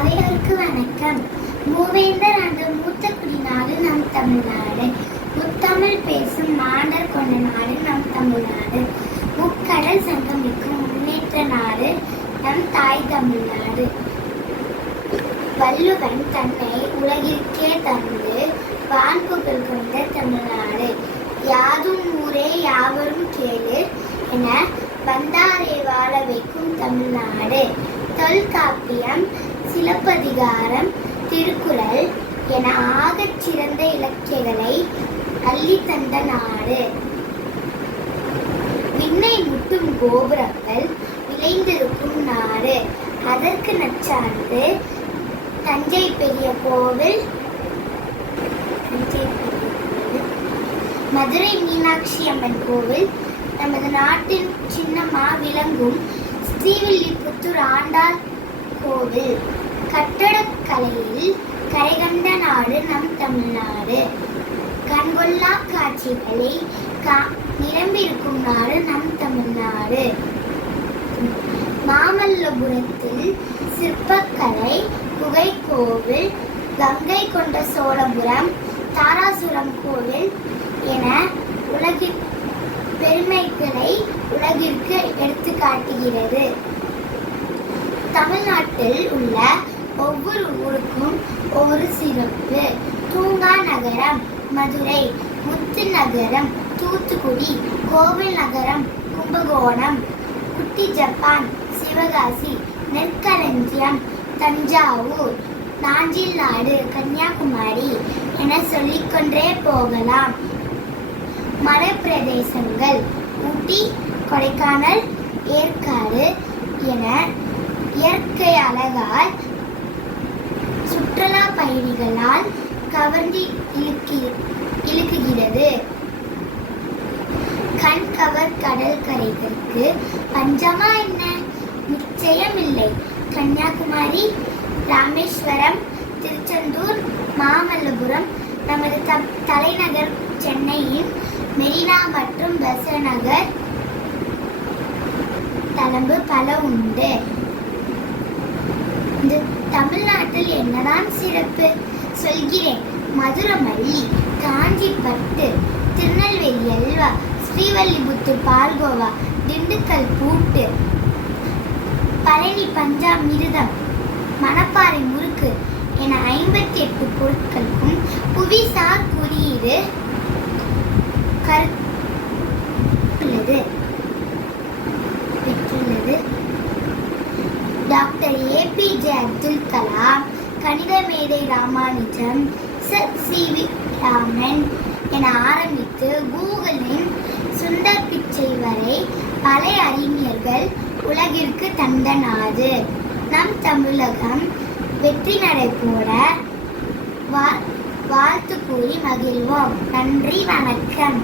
அவையோருக்கு வணக்கம். மூவேந்தர் அந்த மூத்த குடிநாடு நம் தமிழ்நாடு. முத்தமிழ் பேசும் மாண்டர் கொண்ட நாடு நம் தமிழ்நாடு. முக்கடல் சங்கமிக்கும் முன்னேற்ற நாடு நம் தாய் தமிழ்நாடு. வள்ளுவன் தன்னை உலகிற்கே தந்து வான்புகள் கொண்ட தமிழ்நாடு. யாதும் ஊரே யாவரும் கேளு என வந்தாரை வாழ வைக்கும் தமிழ்நாடு. தொல்காப்பியம் சிலப்பதிகாரம் திருக்குறள் என ஆகச் சிறந்த இலக்கியங்களை அள்ளி தந்த நாடு. விண்ணை முட்டும் கோபுரங்கள் விளைந்திருக்கும் நாடு. அதற்கு நச்சார்ந்து தஞ்சை பெரிய கோவில். தஞ்சை பெரிய கோவில், மதுரை மீனாட்சி அம்மன் கோவில். நமது நாட்டின் சின்னமா விளங்கும் ஸ்ரீவில்லிபுத்தூர் ஆண்டாள் கோவில் கட்டடக்கலையில் கரைகண்ட நாடு நம் தமிழ்நாடு. கண்கொள்ளா காட்சிகளை கா- நிரம்பியிருக்கும் நாடு நம் தமிழ்நாடு. மாமல்லபுரத்தில் சிற்பக்கலை குகை கோவில் கங்கை கொண்ட சோழபுரம் தாராசுரம் கோவில் என உலகின் பெருமைகளை உலகிற்கு எடுத்து காட்டுகிறது. தமிழ்நாட்டில் உள்ள ஒவ்வொரு ஊருக்கும் ஒரு சிறப்பு. தூங்கா நகரம் மதுரை முத்து நகரம் தூத்துக்குடி கோவில் நகரம் கும்பகோணம் குட்டி ஜப்பான் சிவகாசி நெற்களஞ்சியம் தஞ்சாவூர் நாஞ்சில் நாடு கன்னியாகுமரி என சொல்லிக்கொண்டே போகலாம். மலைப்பிரதேசங்கள் ஊட்டி கொடைக்கானல் ஏற்காடு என இயற்கை அழகால் சுற்றுலா பயணிகளால் கவர்ந்து இழுக்கி இழுக்குகிறது. கண் கவர் கடல் கரைகளுக்கு பஞ்சமா என்ன? நிச்சயம் இல்லை கன்னியாகுமரி ராமேஸ்வரம் திருச்செந்தூர் மாமல்லபுரம் நமது த தலைநகர் சென்னையின் மெரினா மற்றும் பெசநகர் தளம்பு பல உண்டு. இந்த தமிழ்நாட்டில் என்னதான் சிறப்பு? சொல்கிறேன். மதுரமல்லி காஞ்சிப்பட்டு திருநெல்வேலி அல்வா ஸ்ரீவல்லிபுத்தூர் பால்கோவா திண்டுக்கல் பூட்டு பழனி பஞ்சாமிர்தம் மணப்பாறை முறுக்கு என ஐம்பத்தி எட்டு பொருட்களுக்கும் புவிசார் குறியீடு கரு டாக்டர் ஏபிஜே அப்துல் கலாம் கணித மேதை Ramanujam sir C V Raman என ஆரம்பித்து கூகுளின் சுந்தர் பிச்சை வரை பல அறிஞர்கள் உலகிற்கு தந்த நாடு நம் தமிழகம் வெற்றி நடை போட வா- வாழ்த்து கூறி மகிழ்வோம். நன்றி வணக்கம்.